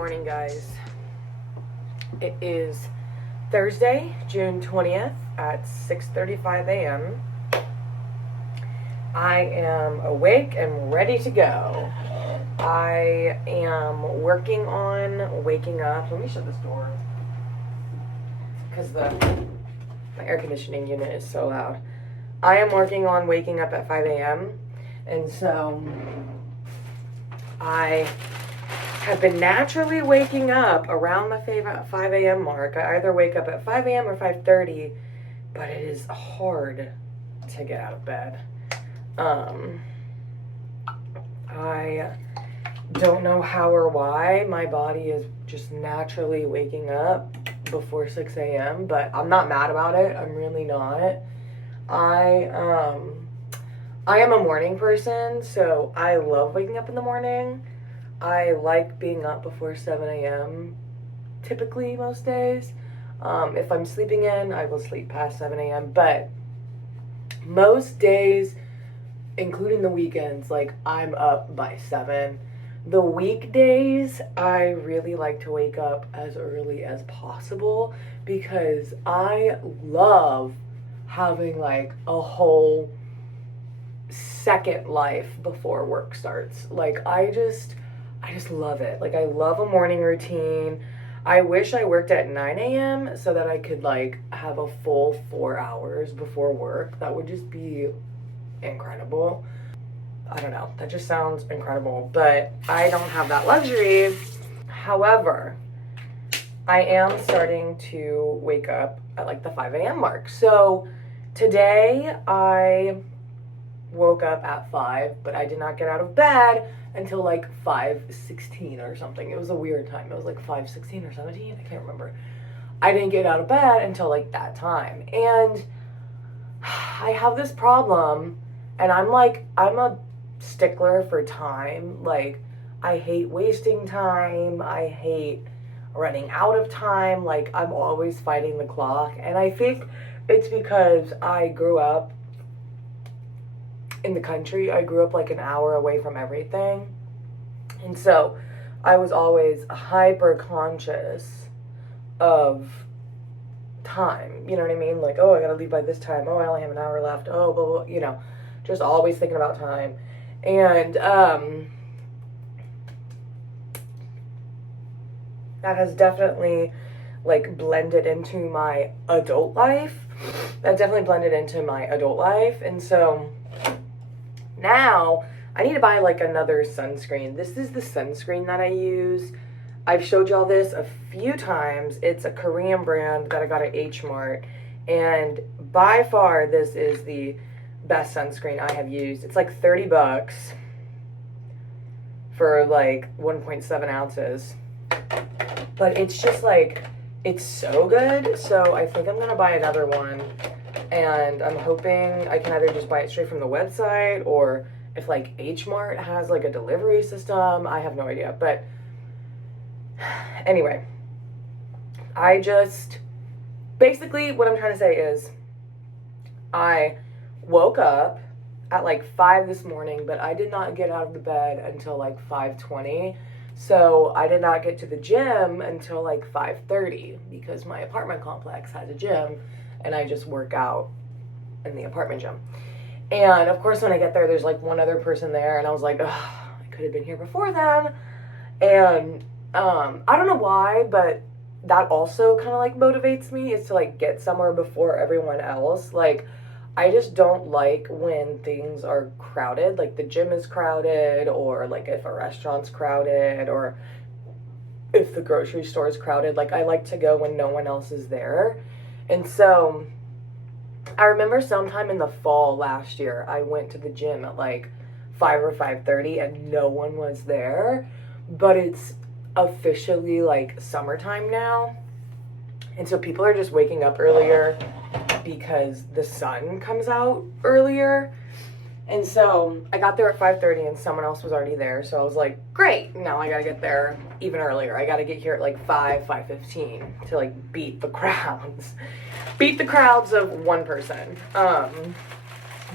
morning, guys. It is Thursday, June 20th at 6:35 a.m. I am awake and ready to go. I am working on waking up. Let me shut this door because the air conditioning unit is so loud. I am working on waking up at 5 a.m. and so I have been naturally waking up around the 5 a.m. mark. I either wake up at 5 a.m. or 5:30, but it is hard to get out of bed. I don't know how or why my body is just naturally waking up before 6 a.m., but I'm not mad about it. I'm really not. I am a morning person, so I love waking up in the morning. I like being up before 7 a.m. typically most days. If I'm sleeping in, I will sleep past 7 a.m. But most days, including the weekends, like I'm up by 7. The weekdays, I really like to wake up as early as possible because I love having like a whole second life before work starts. Like I just love it. Like I love a morning routine. I wish I worked at 9 a.m. so that I could like have a full 4 hours before work. That would just be incredible. I don't know. That just sounds incredible, but I don't have that luxury. However, I am starting to wake up at like the 5 a.m. mark. So today I woke up at 5, but I did not get out of bed until like 5:16 or something. It was a weird time. It was like 5:16 or 17. I can't remember. I didn't get out of bed until like that time. And I have this problem, and I'm a stickler for time. Like I hate wasting time. I hate running out of time. Like I'm always fighting the clock. And I think it's because I grew up in the country. I grew up like an hour away from everything. And so I was always hyper conscious of time. You know what I mean? Like, oh, I gotta leave by this time. Oh, I only have an hour left. Oh, blah, blah, you know, just always thinking about time. And that has definitely like blended into my adult life. And so now I need to buy like another sunscreen. This is the sunscreen that I use. I've showed y'all this a few times. It's a Korean brand that I got at H Mart, and by far this is the best sunscreen I have used. It's like $30 for like 1.7 ounces, but it's just like, it's so good. So I think I'm gonna buy another one, and I'm hoping I can either just buy it straight from the website, or if like H Mart has like a delivery system. I have no idea. But anyway, basically what I'm trying to say is I woke up at like 5 this morning, but I did not get out of the bed until like 5:20. So I did not get to the gym until like 5:30 because my apartment complex has a gym and I just work out in the apartment gym. And of course when I get there, there's like one other person there, and I was like, ugh, I could have been here before then. And I don't know why, but that also kind of like motivates me, is to like get somewhere before everyone else. Like I just don't like when things are crowded, like the gym is crowded, or like if a restaurant's crowded, or if the grocery store is crowded. Like I like to go when no one else is there. And so I remember sometime in the fall last year, I went to the gym at like 5 or 5:30 and no one was there. But it's officially like summertime now, and so people are just waking up earlier because the sun comes out earlier. And so I got there at 5:30 and someone else was already there, so I was like, great, now I gotta get there even earlier. I gotta get here at like 5:15 to like beat the crowds of one person.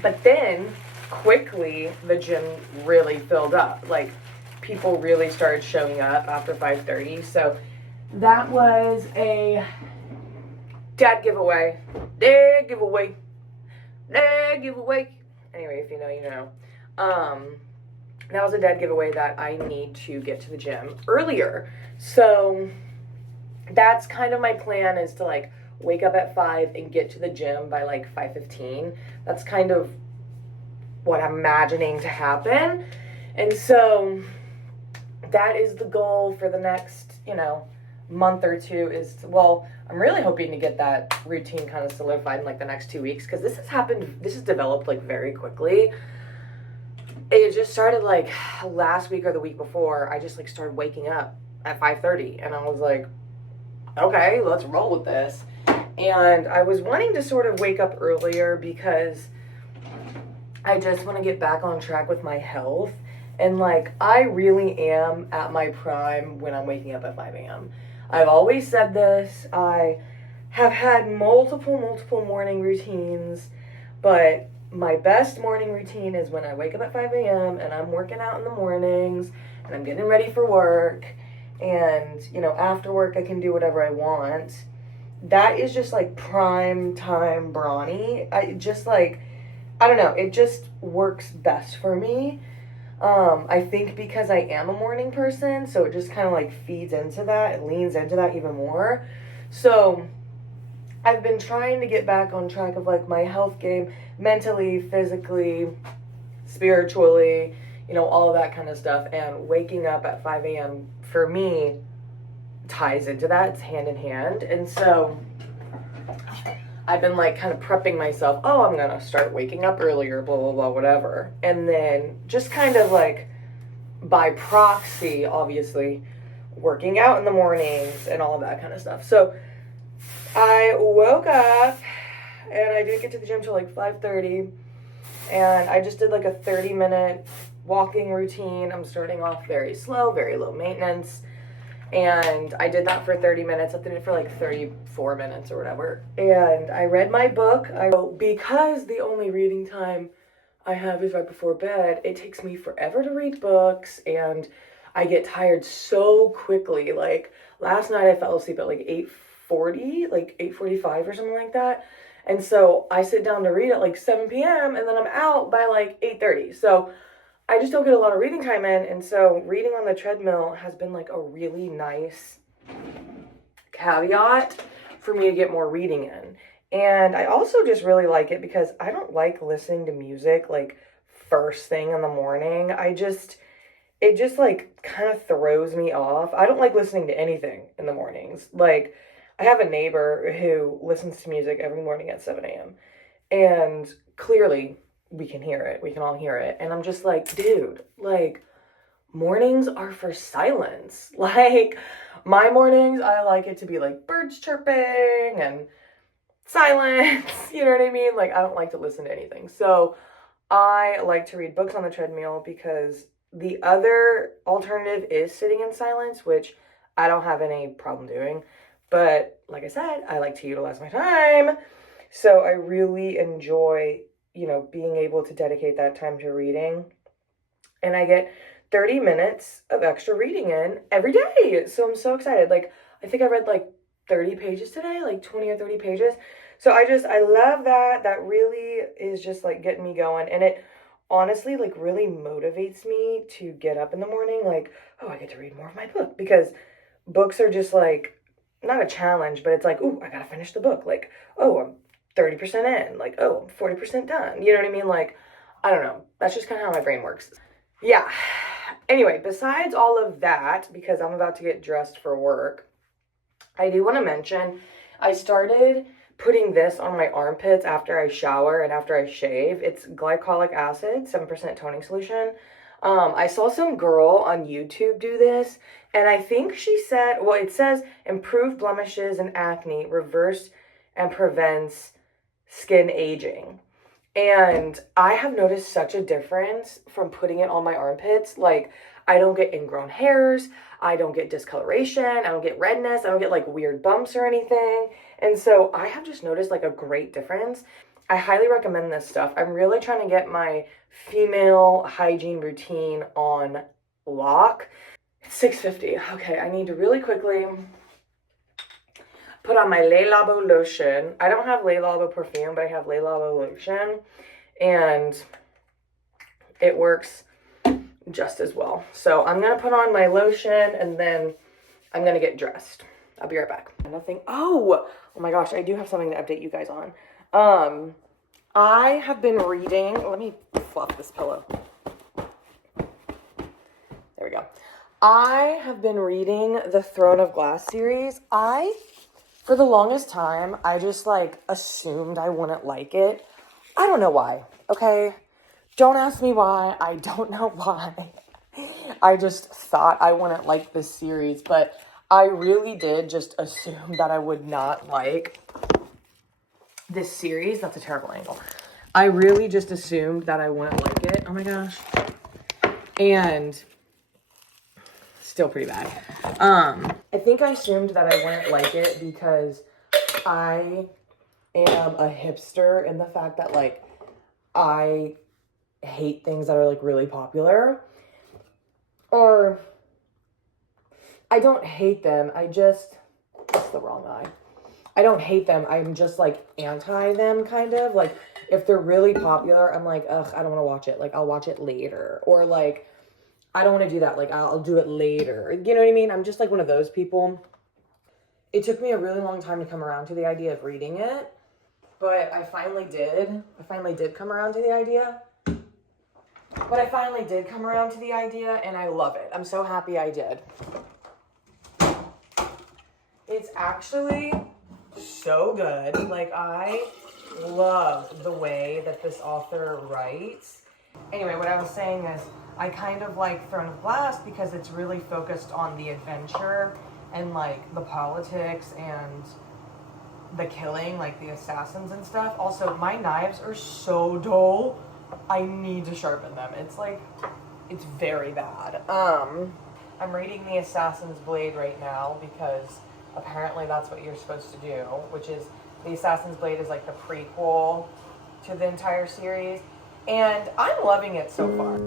But then quickly the gym really filled up. Like people really started showing up after 5:30. So that was a dad giveaway. Dad giveaway. Dad giveaway. Anyway, if you know, you know. That was a dead giveaway that I need to get to the gym earlier. So that's kind of my plan, is to like wake up at 5 and get to the gym by like 5:15. That's kind of what I'm imagining to happen. And so that is the goal for the next, month or two. I'm really hoping to get that routine kind of solidified in like the next 2 weeks, because this has developed like very quickly. It just started like last week or the week before. I just like started waking up at 5:30, and I was like, okay, let's roll with this. And I was wanting to sort of wake up earlier because I just want to get back on track with my health. And like, I really am at my prime when I'm waking up at 5 a.m. I've always said this. I have had multiple morning routines, but my best morning routine is when I wake up at 5 a.m. and I'm working out in the mornings and I'm getting ready for work. And, after work I can do whatever I want. That is just like prime time brawny. I don't know, it just works best for me. I think because I am a morning person, so it just kind of like feeds into that. It leans into that even more. So I've been trying to get back on track of like my health game, mentally, physically, spiritually, all of that kind of stuff. And waking up at 5 a.m. for me ties into that. It's hand in hand. And so I've been like kind of prepping myself. Oh, I'm going to start waking up earlier, blah, blah, blah, whatever. And then just kind of like by proxy, obviously, working out in the mornings and all of that kind of stuff. So I woke up and I didn't get to the gym till like 5:30. And I just did like a 30-minute walking routine. I'm starting off very slow, very low maintenance. And I did that for 30 minutes. I did it for like 34 minutes or whatever. And I read my book. Because the only reading time I have is right before bed, it takes me forever to read books. And I get tired so quickly. Like last night I fell asleep at like 8:40, like 8:45 or something like that. And so I sit down to read at like 7 p.m. and then I'm out by like 8:30. So I just don't get a lot of reading time in. And so reading on the treadmill has been like a really nice caveat for me to get more reading in. And I also just really like it because I don't like listening to music like first thing in the morning. It just like kind of throws me off. I don't like listening to anything in the mornings. Like, I have a neighbor who listens to music every morning at 7 a.m. And clearly we can hear it. We can all hear it. And I'm just like, dude, like, mornings are for silence. Like, my mornings, I like it to be like birds chirping and silence. You know what I mean? Like, I don't like to listen to anything. So I like to read books on the treadmill because the other alternative is sitting in silence, which I don't have any problem doing. But like I said, I like to utilize my time. So I really enjoy, being able to dedicate that time to reading. And I get 30 minutes of extra reading in every day. So I'm so excited. Like, I think I read like 30 pages today, like 20 or 30 pages. So I love that. That really is just like getting me going. And it honestly like really motivates me to get up in the morning. Like, oh, I get to read more of my book, because books are just like, not a challenge, but it's like, ooh, I gotta finish the book. Like, oh, I'm 30% in. Like, oh, I'm 40% done. You know what I mean? Like, I don't know. That's just kind of how my brain works. Yeah. Anyway, besides all of that, because I'm about to get dressed for work, I do want to mention I started putting this on my armpits after I shower and after I shave. It's glycolic acid, 7% toning solution. I saw some girl on YouTube do this, and I think she said, well, it says improve blemishes and acne, reverse and prevents skin aging. And I have noticed such a difference from putting it on my armpits. Like, I don't get ingrown hairs, I don't get discoloration, I don't get redness, I don't get like weird bumps or anything. And so I have just noticed like a great difference. I highly recommend this stuff. I'm really trying to get my female hygiene routine on lock. It's 6:50. Okay, I need to really quickly put on my Le Labo lotion. I don't have Le Labo perfume, but I have Le Labo lotion, and it works just as well. So I'm gonna put on my lotion and then I'm gonna get dressed. I'll be right back. Nothing. Oh my gosh, I do have something to update you guys on. I have been reading. Let me fluff this pillow. There we go. I have been reading the Throne of Glass series. For the longest time, I just like assumed I wouldn't like it. I don't know why, okay? Don't ask me why. I don't know why. I just thought I wouldn't like this series, but I really did just assume that I would not like this series. That's a terrible angle. I really just assumed that I wouldn't like it. Oh my gosh. And still pretty bad. I think I assumed that I wouldn't like it because I am a hipster in the fact that like I hate things that are like really popular. Or I don't hate them. That's the wrong eye. I don't hate them. I'm just like anti them kind of. Like if they're really popular, I'm like, ugh, I don't want to watch it. Like I'll watch it later. Or like, I don't want to do that. Like I'll do it later. You know what I mean? I'm just like one of those people. It took me a really long time to come around to the idea of reading it. But I finally did. I finally did come around to the idea. And I love it. I'm so happy I did. It's actually so good. Like, I love the way that this author writes. Anyway, what I was saying is, I kind of like Throne of Glass because it's really focused on the adventure and, like, the politics and the killing, like the assassins and stuff. Also, my knives are so dull. I need to sharpen them. It's very bad. I'm reading the Assassin's Blade right now because apparently that's what you're supposed to do, which is the Assassin's Blade is like the prequel to the entire series. And I'm loving it so far.